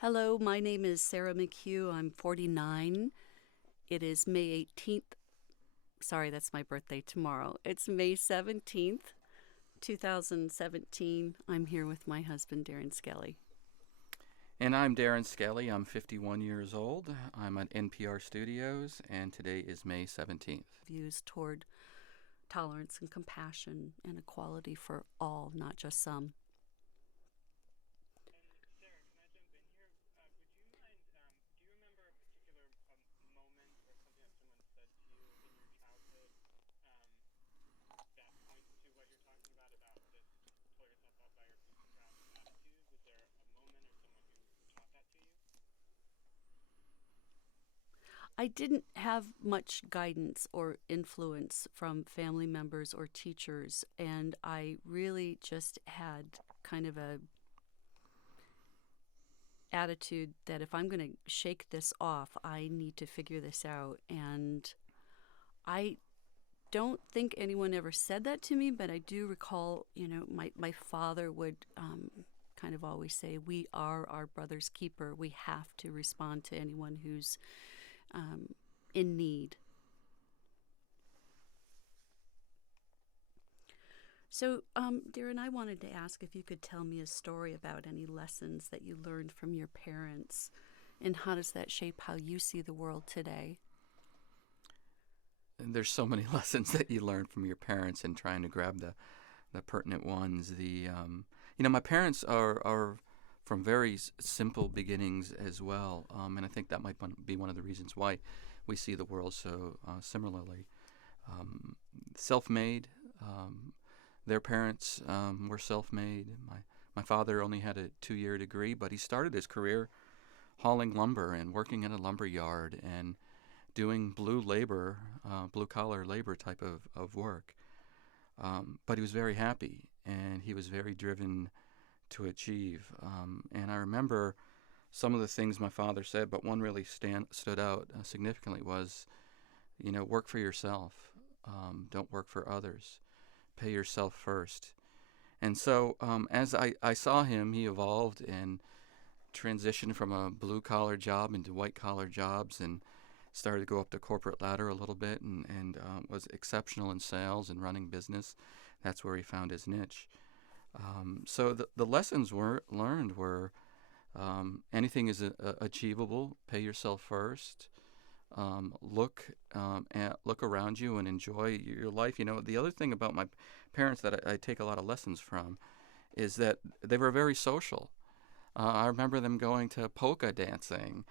Hello, my name is Sarah McCue. I'm 49. It is May 18th. Sorry, that's my birthday tomorrow. It's May 17th, 2017. I'm here with my husband, Darin Skelly. And I'm Darin Skelly. I'm 51 years old. I'm at NPR Studios, and today is May 17th. Views toward tolerance and compassion and equality for all, not just some. I didn't have much guidance or influence from family members or teachers, and I really just had kind of a attitude that if I'm going to shake this off, I need to figure this out. And I don't think anyone ever said that to me, but I do recall, my father would kind of always say, "We are our brother's keeper. We have to respond to anyone who's in need." So, Darren, I wanted to ask if you could tell me a story about any lessons that you learned from your parents, and how does that shape how you see the world today? And there's so many lessons that you learn from your parents and trying to grab the pertinent ones. My parents are from very simple beginnings as well, and I think that might be one of the reasons why we see the world so similarly. Self-made. Their parents were self-made. My father only had a 2-year degree, but he started his career hauling lumber and working in a lumber yard and doing blue collar labor type of work. But he was very happy and he was very driven to achieve. And I remember some of the things my father said, but one really stood out significantly was, work for yourself. Don't work for others. Pay yourself first. And so as I saw him, he evolved and transitioned from a blue collar job into white collar jobs and started to go up the corporate ladder a little bit and was exceptional in sales and running business. That's where he found his niche. So the lessons learned were anything is achievable. Pay yourself first. Look around you and enjoy your life. The other thing about my parents that I take a lot of lessons from is that they were very social. I remember them going to polka dancing,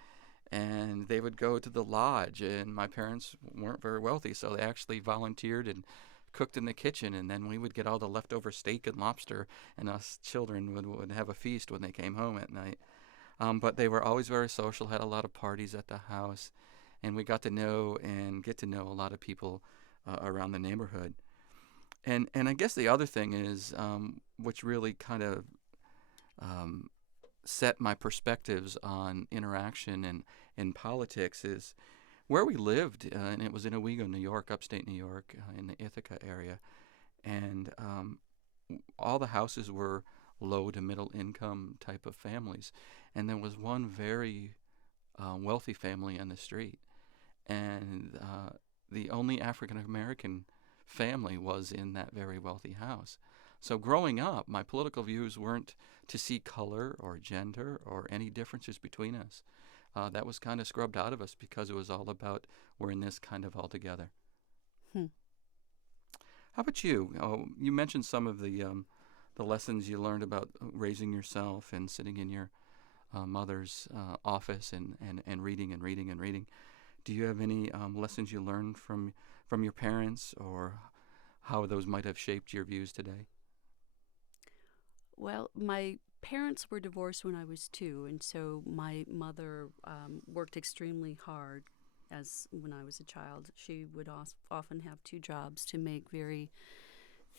and they would go to the lodge. And my parents weren't very wealthy, so they actually volunteered and cooked in the kitchen. And then we would get all the leftover steak and lobster, and us children would have a feast when they came home at night. But they were always very social, had a lot of parties at the house, and we got to know and get to know a lot of people around the neighborhood. And I guess the other thing is, which really kind of um, set my perspectives on interaction and in politics, is where we lived, and it was in Owego, New York, upstate New York, in the Ithaca area, and all the houses were low to middle income type of families, and there was one very wealthy family on the street, and the only African American family was in that very wealthy house. So growing up, my political views weren't to see color or gender or any differences between us. That was kind of scrubbed out of us because it was all about we're in this kind of all together. Hmm. How about you? Oh, you mentioned some of the lessons you learned about raising yourself and sitting in your mother's office and reading and reading and reading. Do you have any lessons you learned from your parents, or how those might have shaped your views today? Well, my parents were divorced when I was 2, and so my mother worked extremely hard as when I was a child. She would often have 2 jobs to make very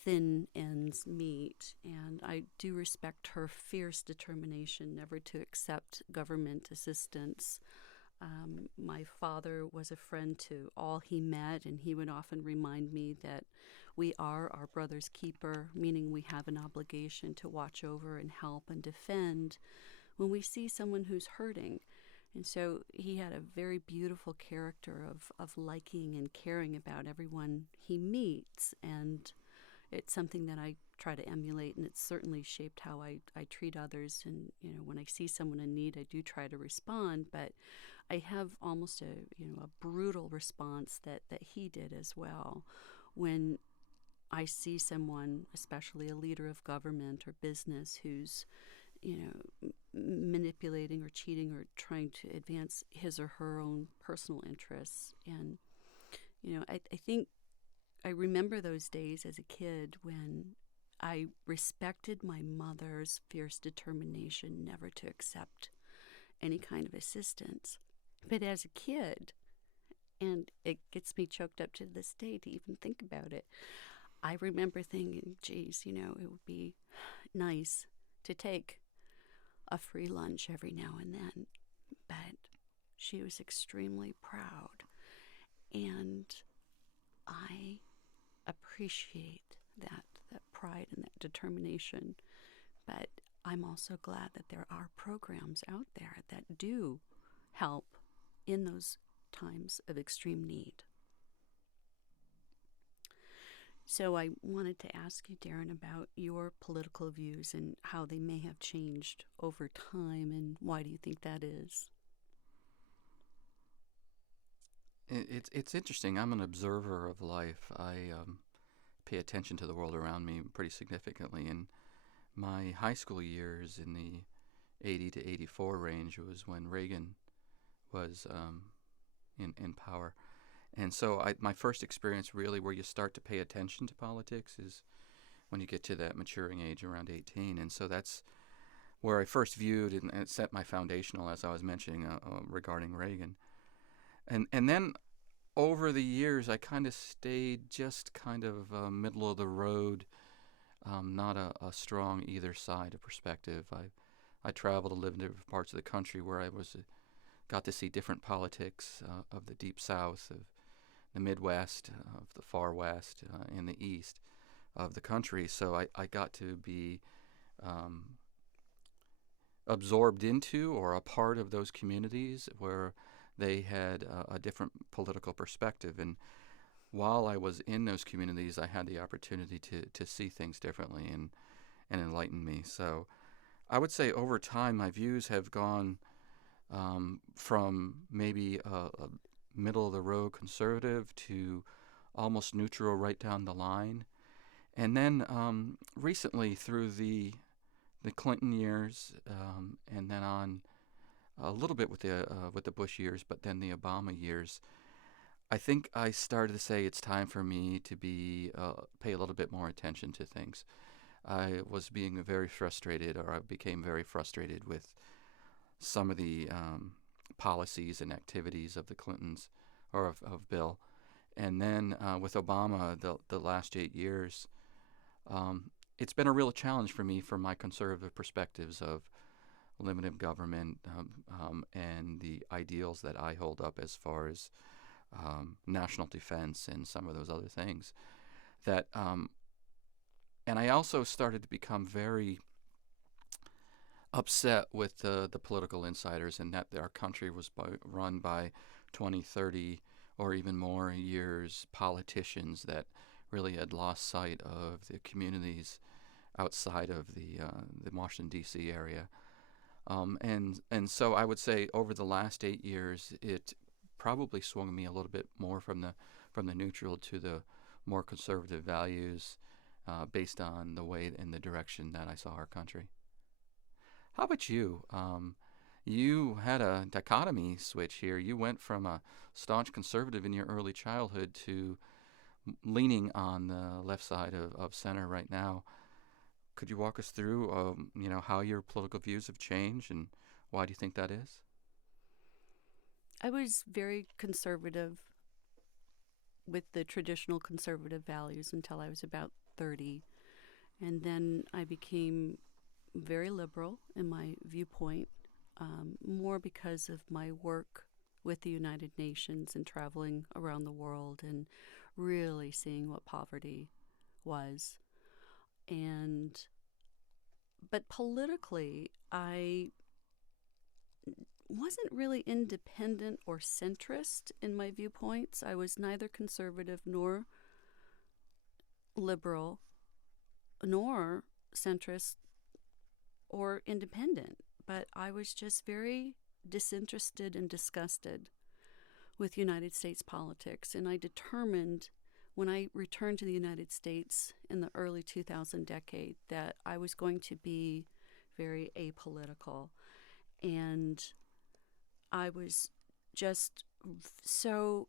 thin ends meet, and I do respect her fierce determination never to accept government assistance. My father was a friend to all he met, and he would often remind me that we are our brother's keeper, meaning we have an obligation to watch over and help and defend when we see someone who's hurting. And so he had a very beautiful character of liking and caring about everyone he meets. And it's something that I try to emulate, and it's certainly shaped how I treat others. And, when I see someone in need, I do try to respond, but I have almost a brutal response that he did as well. When I see someone, especially a leader of government or business, who's manipulating or cheating or trying to advance his or her own personal interests. And I think I remember those days as a kid when I respected my mother's fierce determination never to accept any kind of assistance. But as a kid, and it gets me choked up to this day to even think about it, I remember thinking, geez, it would be nice to take a free lunch every now and then. But she was extremely proud, and I appreciate that pride and that determination. But I'm also glad that there are programs out there that do help in those times of extreme need. So I wanted to ask you, Darin, about your political views and how they may have changed over time, and why do you think that is? It's interesting. I'm an observer of life. I pay attention to the world around me pretty significantly. In my high school years, in the 80 to 84 range, was when Reagan was in power. And so my first experience really where you start to pay attention to politics is when you get to that maturing age around 18. And so that's where I first viewed and it set my foundational, as I was mentioning, regarding Reagan. And then over the years, I kind of stayed just kind of middle of the road, not a strong either side of perspective. I traveled and lived in different parts of the country where I got to see different politics of the Deep South, of the Midwest, of the Far West, and the East of the country. So I got to be absorbed into or a part of those communities where they had a different political perspective. And while I was in those communities, I had the opportunity to see things differently and enlighten me. So I would say over time, my views have gone from maybe a middle-of-the-road conservative to almost neutral right down the line. And then recently through the Clinton years, and then on a little bit with the Bush years, but then the Obama years, I think I started to say it's time for me to pay a little bit more attention to things. I was being very frustrated, or I became very frustrated with some of the policies and activities of the Clintons, or of Bill. And then with Obama, the last 8 years, it's been a real challenge for me from my conservative perspectives of limited government and the ideals that I hold up as far as national defense and some of those other things. And I also started to become very upset with the political insiders, and that our country was run by 20, 30, or even more years politicians that really had lost sight of the communities outside of the Washington, D.C. area. And so I would say over the last 8 years, it probably swung me a little bit more from the neutral to the more conservative values based on the way and the direction that I saw our country. How about you? You had a dichotomy switch here. You went from a staunch conservative in your early childhood to leaning on the left side of center right now. Could you walk us through, how your political views have changed, and why do you think that is? I was very conservative with the traditional conservative values until I was about 30. And then I became very liberal in my viewpoint, more because of my work with the United Nations and traveling around the world and really seeing what poverty was. But politically, I wasn't really independent or centrist in my viewpoints. I was neither conservative nor liberal nor centrist or independent, but I was just very disinterested and disgusted with United States politics. And I determined when I returned to the United States in the early 2000 decade that I was going to be very apolitical. And I was just so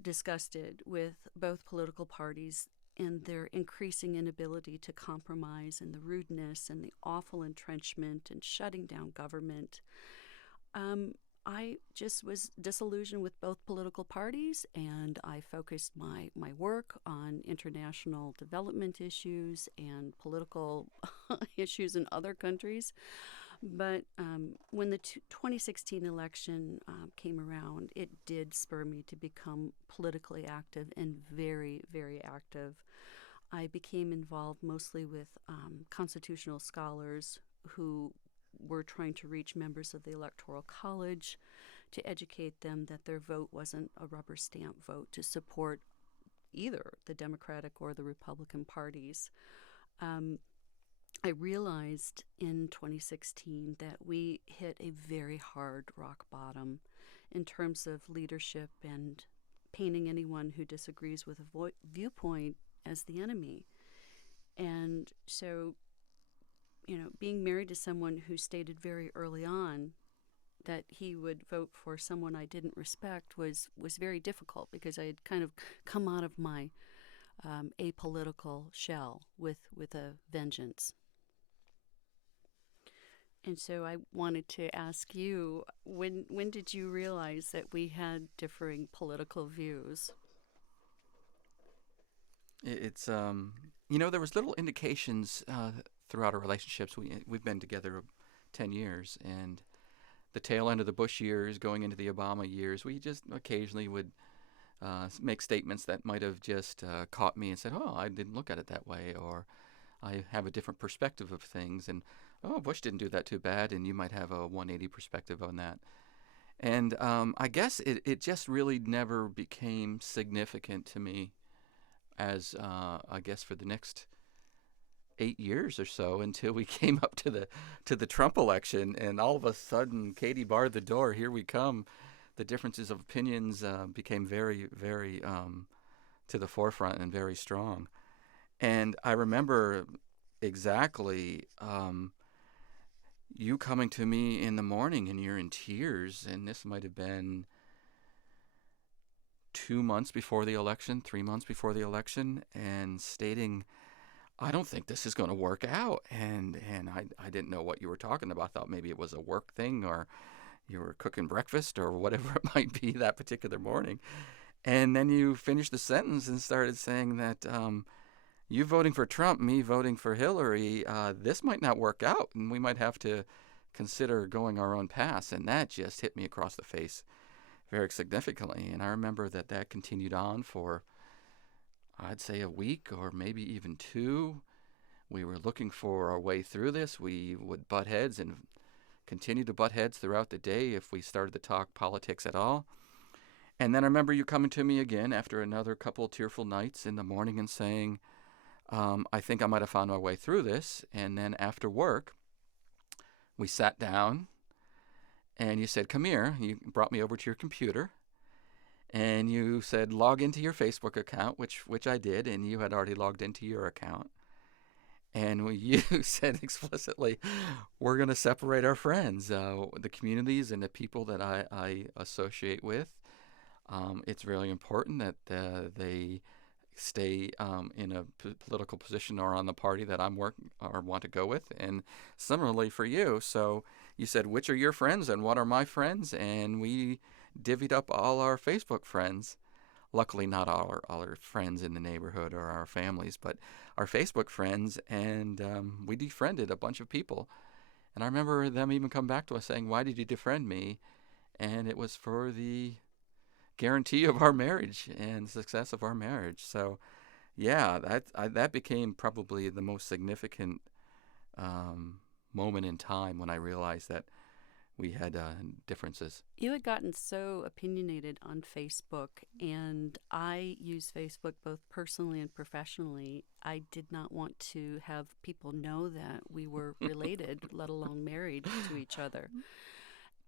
disgusted with both political parties and their increasing inability to compromise and the rudeness and the awful entrenchment and shutting down government. I just was disillusioned with both political parties, and I focused my work on international development issues and political issues in other countries. But when the 2016 election came around, it did spur me to become politically active and very, very active. I became involved mostly with constitutional scholars who were trying to reach members of the Electoral College to educate them that their vote wasn't a rubber stamp vote to support either the Democratic or the Republican parties. I realized in 2016 that we hit a very hard rock bottom in terms of leadership and painting anyone who disagrees with a viewpoint as the enemy. And so, being married to someone who stated very early on that he would vote for someone I didn't respect was very difficult because I had kind of come out of my apolitical shell with a vengeance. And so I wanted to ask you, when did you realize that we had differing political views? It's there was little indications throughout our relationships. We've been together 10 years, and the tail end of the Bush years, going into the Obama years, we just occasionally would make statements that might have just caught me and said, "Oh, I didn't look at it that way," or "I have a different perspective of things," and "Oh, Bush didn't do that too bad," and you might have a 180 perspective on that. And I guess it just really never became significant to me as I guess for the next 8 years or so until we came up to the Trump election, and all of a sudden Katie barred the door. Here we come. The differences of opinions became very, very to the forefront and very strong. And I remember exactly you coming to me in the morning and you're in tears, and this might have been 2 months before the election, 3 months before the election, and stating, "I don't think this is going to work out." And I didn't know what you were talking about. I thought maybe it was a work thing, or you were cooking breakfast, or whatever it might be that particular morning. And then you finished the sentence and started saying that you voting for Trump, me voting for Hillary, this might not work out, and we might have to consider going our own paths. And that just hit me across the face very significantly. And I remember that continued on for, I'd say, a week or maybe even two. We were looking for our way through this. We would butt heads and continue to butt heads throughout the day if we started to talk politics at all. And then I remember you coming to me again after another couple of tearful nights in the morning and saying, "I think I might have found my way through this." And then after work, we sat down and you said, "Come here." You brought me over to your computer and you said, "Log into your Facebook account," which I did, and you had already logged into your account. And you said explicitly, "We're going to separate our friends, the communities and the people that I associate with. It's really important that they stay in a political position or on the party that I'm working or want to go with." And similarly for you. So you said, "Which are your friends and what are my friends?" And we divvied up all our Facebook friends. Luckily, not all our friends in the neighborhood or our families, but our Facebook friends. And we defriended a bunch of people. And I remember them even come back to us saying, "Why did you defriend me?" And it was for the guarantee of our marriage and success of our marriage. So, yeah, that became probably the most significant moment in time when I realized that we had differences. You had gotten so opinionated on Facebook, and I use Facebook both personally and professionally. I did not want to have people know that we were related, let alone married to each other.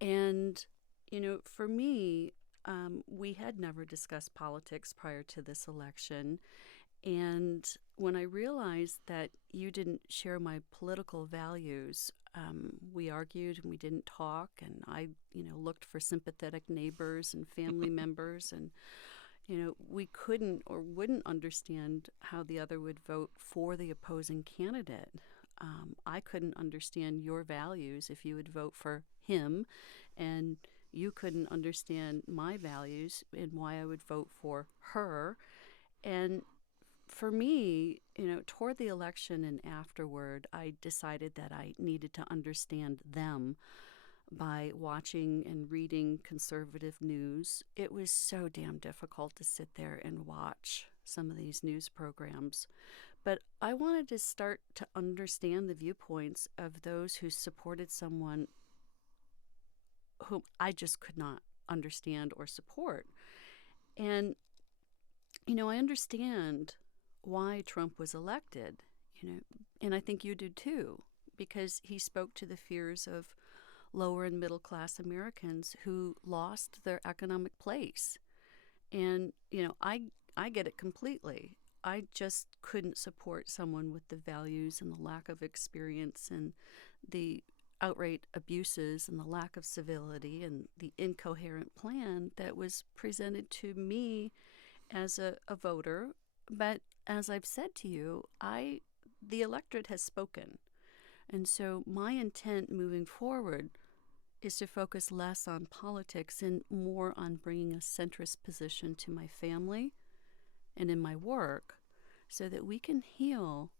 And, for me, we had never discussed politics prior to this election. And when I realized that you didn't share my political values, we argued and we didn't talk. And I, looked for sympathetic neighbors and family members. And, we couldn't or wouldn't understand how the other would vote for the opposing candidate. I couldn't understand your values if you would vote for him, and you couldn't understand my values and why I would vote for her. And for me, toward the election and afterward, I decided that I needed to understand them by watching and reading conservative news. It was so damn difficult to sit there and watch some of these news programs. But I wanted to start to understand the viewpoints of those who supported someone whom I just could not understand or support. And, I understand why Trump was elected, and I think you do too, because he spoke to the fears of lower and middle class Americans who lost their economic place. And, I get it completely. I just couldn't support someone with the values and the lack of experience and the outright abuses and the lack of civility and the incoherent plan that was presented to me as a voter. But as I've said to you, the electorate has spoken. And so my intent moving forward is to focus less on politics and more on bringing a centrist position to my family and in my work so that we can heal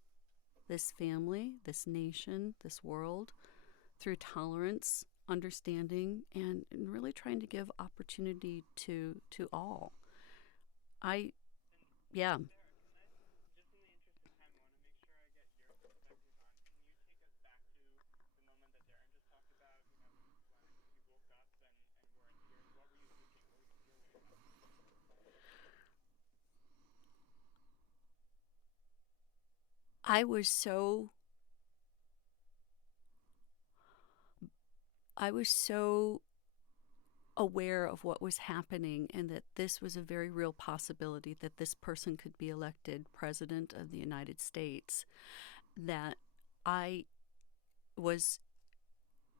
this family, this nation, this world through tolerance, understanding, and really trying to give opportunity to all. I, yeah. I was so I was so aware of what was happening and that this was a very real possibility that this person could be elected president of the United States, that I was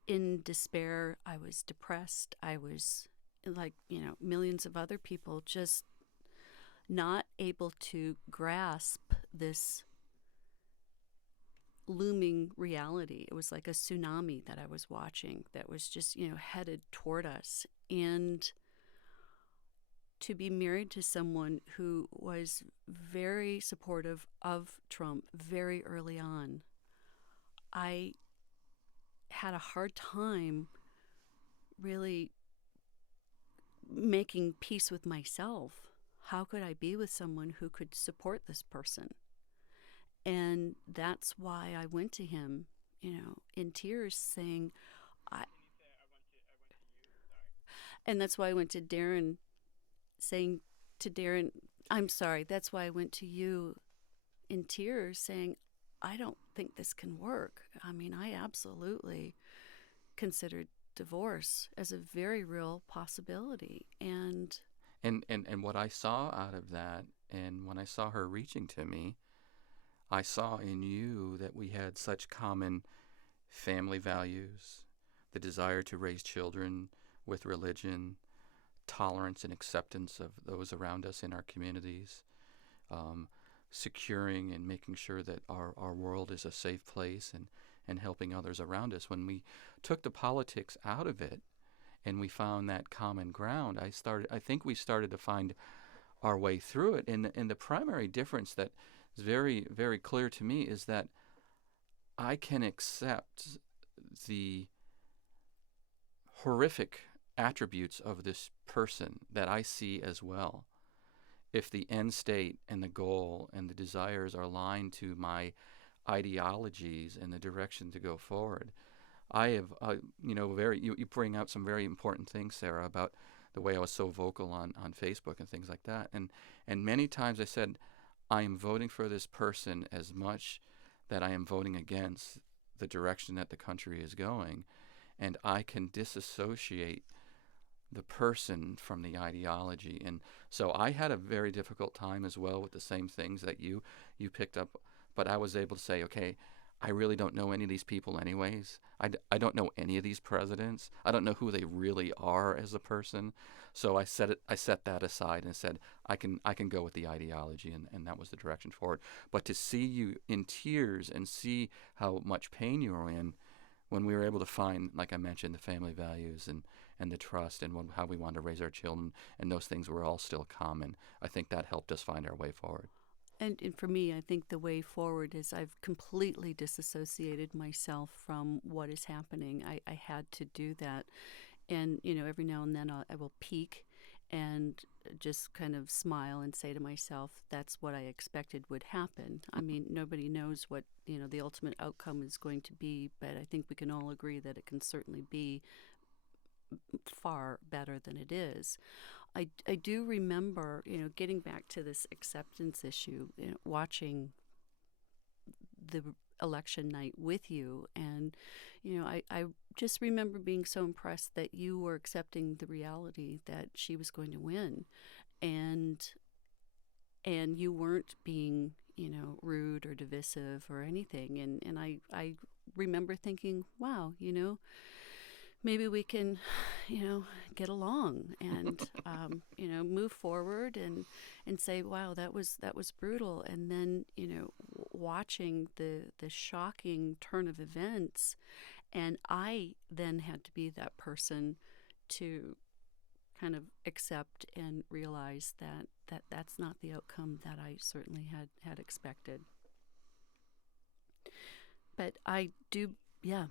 in despair. I was depressed. I was like, millions of other people, just not able to grasp this looming reality. It was like a tsunami that I was watching that was just, headed toward us. And to be married to someone who was very supportive of Trump very early on, I had a hard time really making peace with myself. How could I be with someone who could support this person? And that's why I went to him, in tears saying, I, and that's why I went to Darin saying to Darin, I'm sorry, that's why I went to you in tears saying, I don't think this can work. I mean, I absolutely considered divorce as a very real possibility. And what I saw out of that, and when I saw her reaching to me, I saw in you that we had such common family values, the desire to raise children with religion, tolerance and acceptance of those around us in our communities, securing and making sure that our world is a safe place, and helping others around us. When we took the politics out of it and we found that common ground, I think we started to find our way through it. And the primary difference that is very, very clear to me is that I can accept the horrific attributes of this person that I see as well. If the end state and the goal and the desires are aligned to my ideologies and the direction to go forward, I have, you bring out some very important things, Sarah, about the way I was so vocal on Facebook and things like that. And many times I said, I am voting for this person as much that I am voting against the direction that the country is going. And I can disassociate the person from the ideology. And so I had a very difficult time as well with the same things that you picked up, but I was able to say, okay, I really don't know any of these people anyways. I don't know any of these presidents. I don't know who they really are as a person. So I set that aside and said I can go with the ideology, and that was the direction forward. But to see you in tears and see how much pain you were in when we were able to find, like I mentioned, the family values and the trust and how we wanted to raise our children, and those things were all still common. I think that helped us find our way forward. And for me, I think the way forward is I've completely disassociated myself from what is happening. I had to do that. And, every now and then I will peek and just kind of smile and say to myself, that's what I expected would happen. I mean, nobody knows what, the ultimate outcome is going to be, but I think we can all agree that it can certainly be far better than it is. I do remember, getting back to this acceptance issue, watching the election night with you. And, I just remember being so impressed that you were accepting the reality that she was going to win. And you weren't being, rude or divisive or anything. And I remember thinking, wow, maybe we can, get along and, move forward and say, wow, that was brutal. And then, watching the shocking turn of events, and I then had to be that person to kind of accept and realize that's not the outcome that I certainly had expected. But I do, yeah.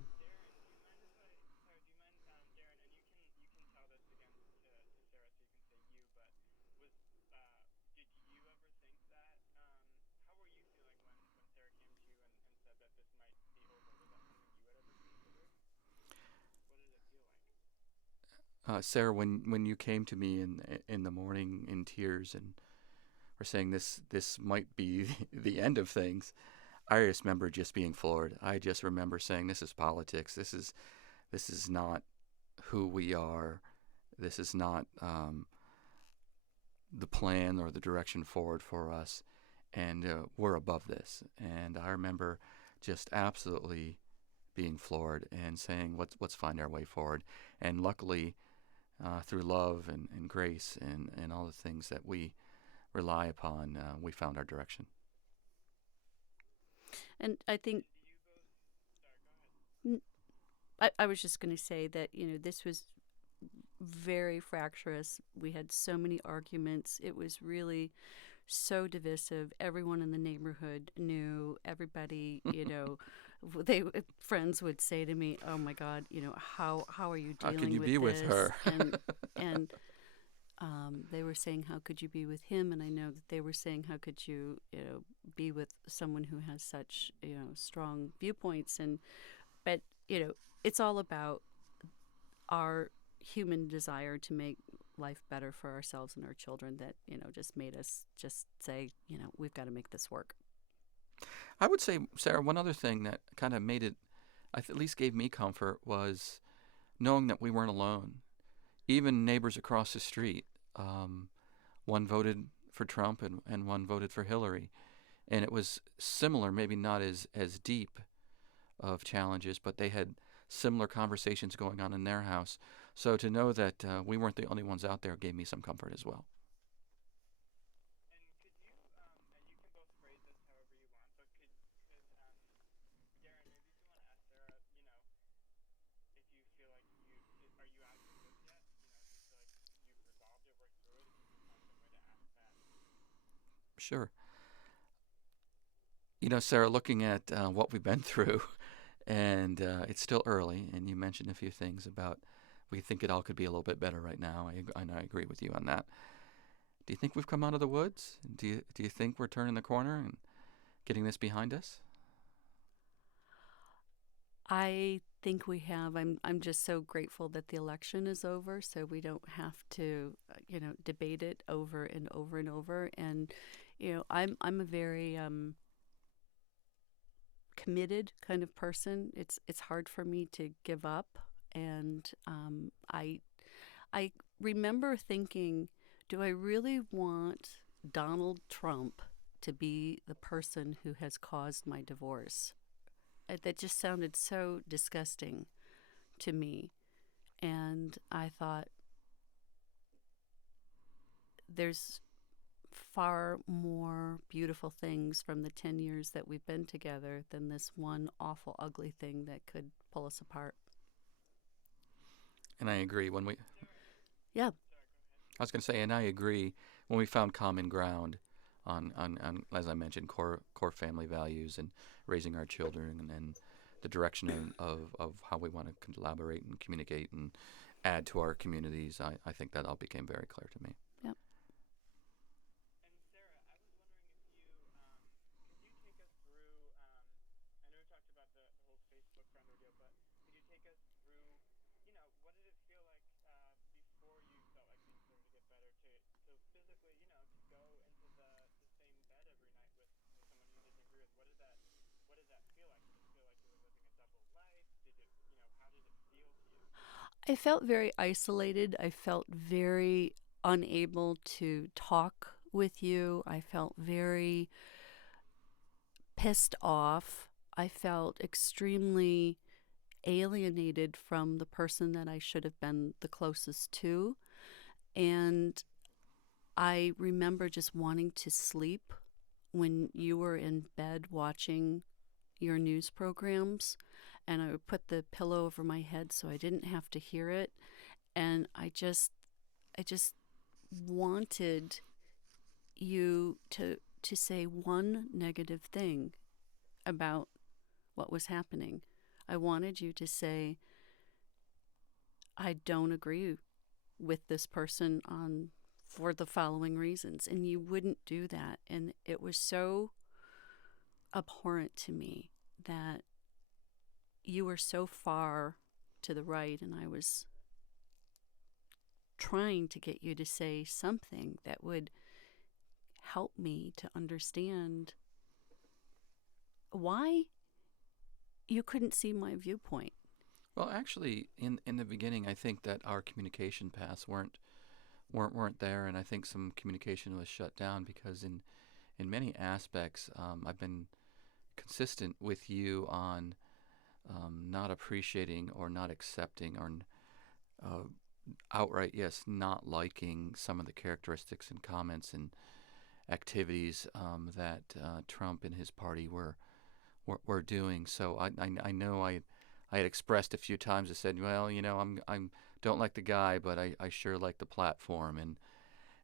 Sarah, when you came to me in the morning in tears and were saying this might be the end of things, I just remember just being floored. I just remember saying, this is politics. This is not who we are. This is not the plan or the direction forward for us, and we're above this. And I remember just absolutely being floored and saying, let's find our way forward. And luckily, through love and grace and all the things that we rely upon, we found our direction. And I think I was just going to say that, this was very fractious. We had so many arguments. It was really so divisive. Everyone in the neighborhood knew. Everybody, they friends would say to me, "Oh my God, how are you How could dealing you with be with this?" her? And they were saying, "How could you be with him?" And I know that they were saying, "How could you, be with someone who has such, strong viewpoints?" And but it's all about our human desire to make life better for ourselves and our children that just made us just say we've got to make this work. I would say, Sarah, one other thing that kind of made it, at least gave me comfort, was knowing that we weren't alone. Even neighbors across the street, um, one voted for Trump and one voted for Hillary. And it was similar, maybe not as deep of challenges, but they had similar conversations going on in their house. So to know that we weren't the only ones out there gave me some comfort as well. Sure. Sarah, looking at what we've been through, and it's still early, and you mentioned a few things about we think it all could be a little bit better right now. I agree with you on that. Do you think we've come out of the woods? Do you think we're turning the corner and getting this behind us? I think we have. I'm just so grateful that the election is over, so we don't have to, debate it over and over and over. And I'm a very committed kind of person. It's hard for me to give up, and I remember thinking, do I really want Donald Trump to be the person who has caused my divorce? That just sounded so disgusting to me. And I thought, there's far more beautiful things from the 10 years that we've been together than this one awful, ugly thing that could pull us apart. And I agree. Yeah. I was going to say, and I agree, when we found common ground on as I mentioned, core family values and raising our children and the direction of how we want to collaborate and communicate and add to our communities, I think that all became very clear to me. Yep. I felt very isolated. I felt very unable to talk with you. I felt very pissed off. I felt extremely alienated from the person that I should have been the closest to. And I remember just wanting to sleep when you were in bed watching your news programs, and I would put the pillow over my head so I didn't have to hear it. And I just wanted you to say one negative thing about what was happening. I wanted you to say, I don't agree with this person on for the following reasons, and you wouldn't do that. And it was so abhorrent to me that you were so far to the right, and I was trying to get you to say something that would help me to understand why you couldn't see my viewpoint. Well, actually, in the beginning, I think that our communication paths weren't there, and I think some communication was shut down because in many aspects, I've been consistent with you on not appreciating or not accepting or uh, outright, yes, not liking some of the characteristics and comments and activities that Trump and his party were doing. So I know I had expressed a few times. I said, well, I'm don't like the guy, but I sure like the platform.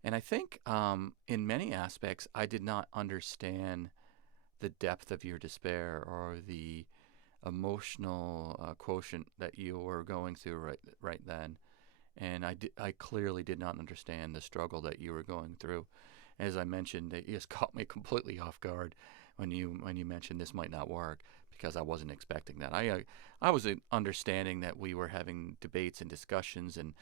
And I think in many aspects I did not understand the depth of your despair or the emotional quotient that you were going through right then. And I clearly did not understand the struggle that you were going through. As I mentioned, it just caught me completely off guard when you mentioned this might not work because I wasn't expecting that. I was understanding that we were having debates and discussions and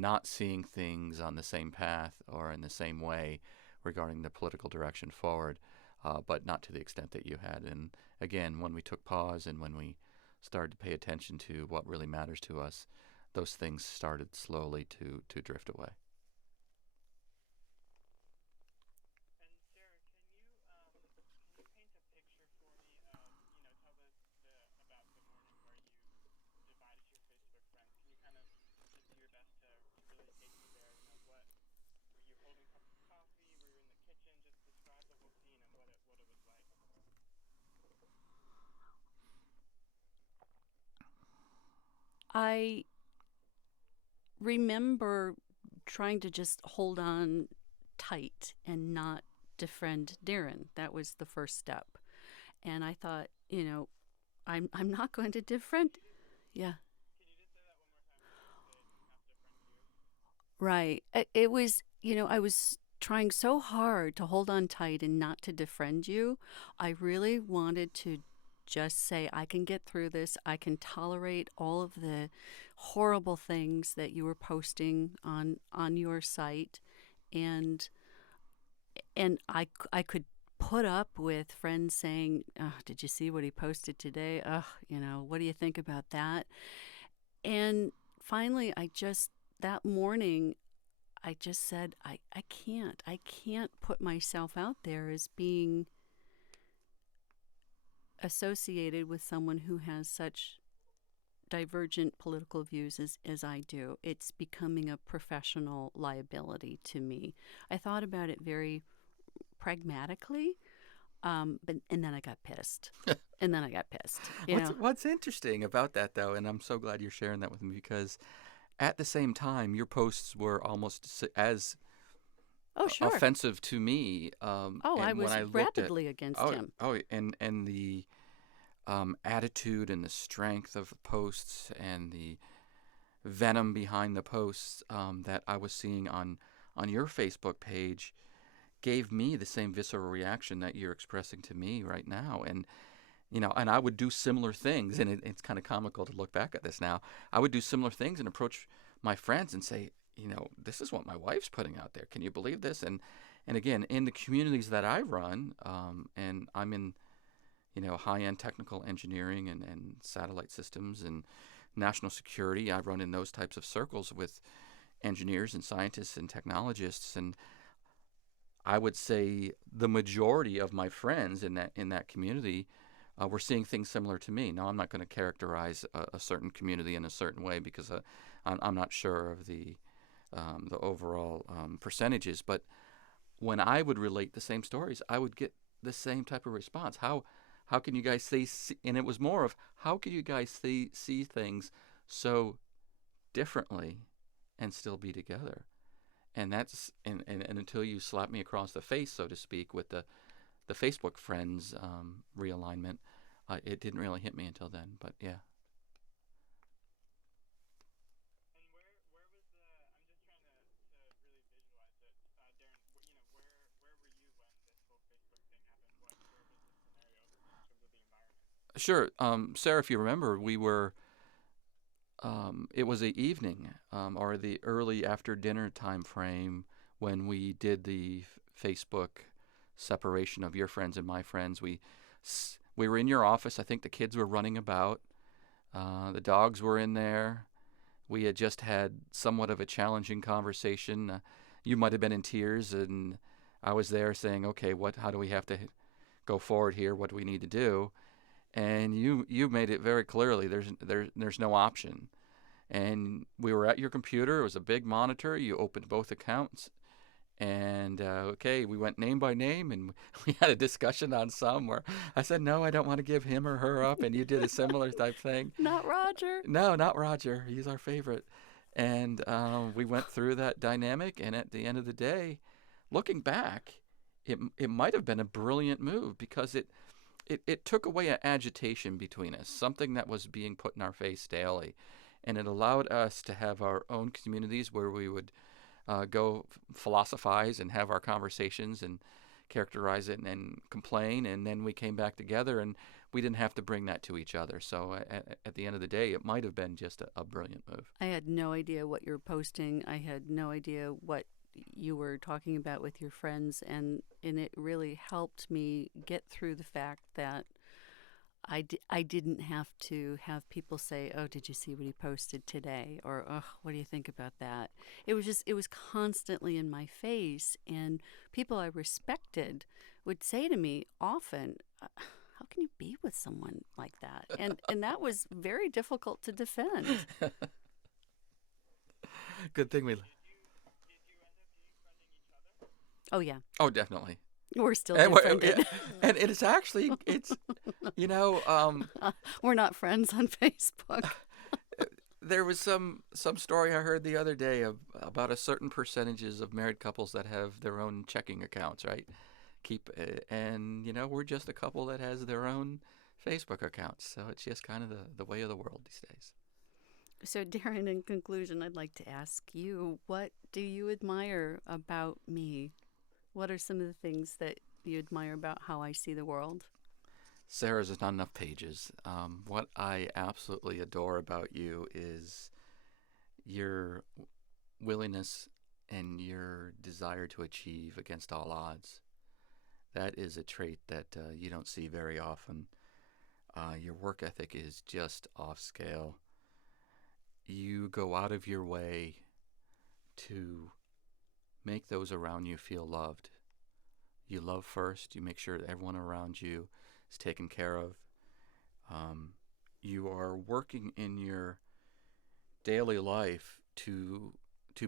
not seeing things on the same path or in the same way regarding the political direction forward, but not to the extent that you had. And again, when we took pause and when we started to pay attention to what really matters to us, those things started slowly to drift away. I remember trying to just hold on tight and not defriend Darin. That was the first step. And I thought, I'm not going to defriend. Yeah, right. It was, I was trying so hard to hold on tight and not to defriend you. I really wanted to just say, I can get through this. I can tolerate all of the horrible things that you were posting on your site. And I could put up with friends saying, oh, did you see what he posted today? Oh, what do you think about that? And finally, that morning, I just said, I can't put myself out there as being associated with someone who has such divergent political views as I do. It's becoming a professional liability to me. I thought about it very pragmatically, and then I got pissed. And then I got pissed. What's interesting about that, though, and I'm so glad you're sharing that with me, because at the same time, your posts were almost as sure. offensive to me. I was rapidly against him. And the attitude and the strength of the posts and the venom behind the posts that I was seeing on your Facebook page gave me the same visceral reaction that you're expressing to me right now. And and I would do similar things, and it's kind of comical to look back at this now. I would do similar things and approach my friends and say, this is what my wife's putting out there. Can you believe this? And again, in the communities that I run, and I'm in, high-end technical engineering and satellite systems and national security. I run in those types of circles with engineers and scientists and technologists, and I would say the majority of my friends in that community were seeing things similar to me. Now, I'm not going to characterize a certain community in a certain way because I'm not sure of the overall percentages. But when I would relate the same stories, I would get the same type of response. How can you guys see? And it was more of, how can you guys see things so differently and still be together? And that's and until you slap me across the face, so to speak, with the Facebook friends realignment, it didn't really hit me until then. But yeah. Sure. Sarah, if you remember, we were, it was the evening or the early after dinner time frame when we did the Facebook separation of your friends and my friends. We were in your office. I think the kids were running about. The dogs were in there. We had just had somewhat of a challenging conversation. You might have been in tears, and I was there saying, okay, how do we have to go forward here? What do we need to do? And you made it very clearly there's no option. And we were at your computer. It was a big monitor. You opened both accounts. And okay, we went name by name, and we had a discussion on some where I said, no, I don't want to give him or her up. And you did a similar type thing. Not Roger. No, not Roger. He's our favorite. And we went through that dynamic. And at the end of the day, looking back, it might have been a brilliant move because it took away an agitation between us, something that was being put in our face daily. And it allowed us to have our own communities where we would go philosophize and have our conversations and characterize it and complain. And then we came back together, and we didn't have to bring that to each other. So at the end of the day, it might have been just a brilliant move. I had no idea what you were posting. I had no idea what you were talking about with your friends, and it really helped me get through the fact that I didn't have to have people say, oh, did you see what he posted today? Or, oh, what do you think about that? It was constantly in my face, and people I respected would say to me often, how can you be with someone like that? And that was very difficult to defend. Good thing we... Oh, yeah. Oh, definitely. We're still defended. And it's actually, we're not friends on Facebook. There was some story I heard the other day about a certain percentages of married couples that have their own checking accounts, right? And we're just a couple that has their own Facebook accounts. So it's just kind of the way of the world these days. So, Darin, in conclusion, I'd like to ask you, what do you admire about me? What are some of the things that you admire about how I see the world? Sarah's, there's not enough pages. What I absolutely adore about you is your willingness and your desire to achieve against all odds. That is a trait that you don't see very often. Your work ethic is just off scale. You go out of your way to make those around you feel loved. You love first, you make sure that everyone around you is taken care of. Um, you are working in your daily life to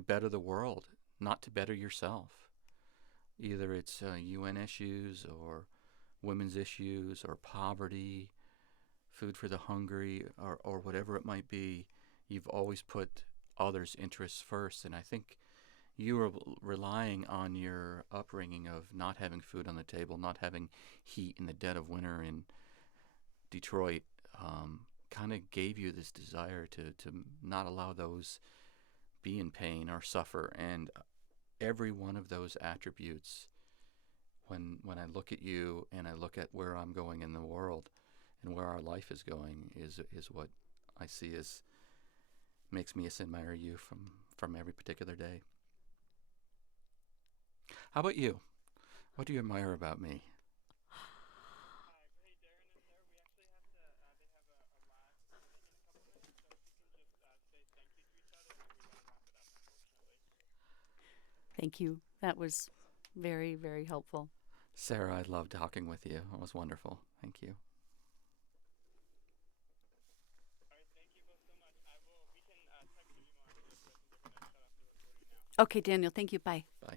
better the world, not to better yourself. Either it's UN issues or women's issues or poverty, food for the hungry, or whatever it might be. You've always put others' interests first, and I think you are relying on your upbringing of not having food on the table, not having heat in the dead of winter in Detroit, kind of gave you this desire to not allow those be in pain or suffer. And every one of those attributes, when I look at you and I look at where I'm going in the world and where our life is going, is what I see as makes me admire you from every particular day. How about you? What do you admire about me? Thank you. That was very, very helpful. Sarah, I loved talking with you. It was wonderful. Thank you. Okay, Daniel, thank you. Bye. Bye.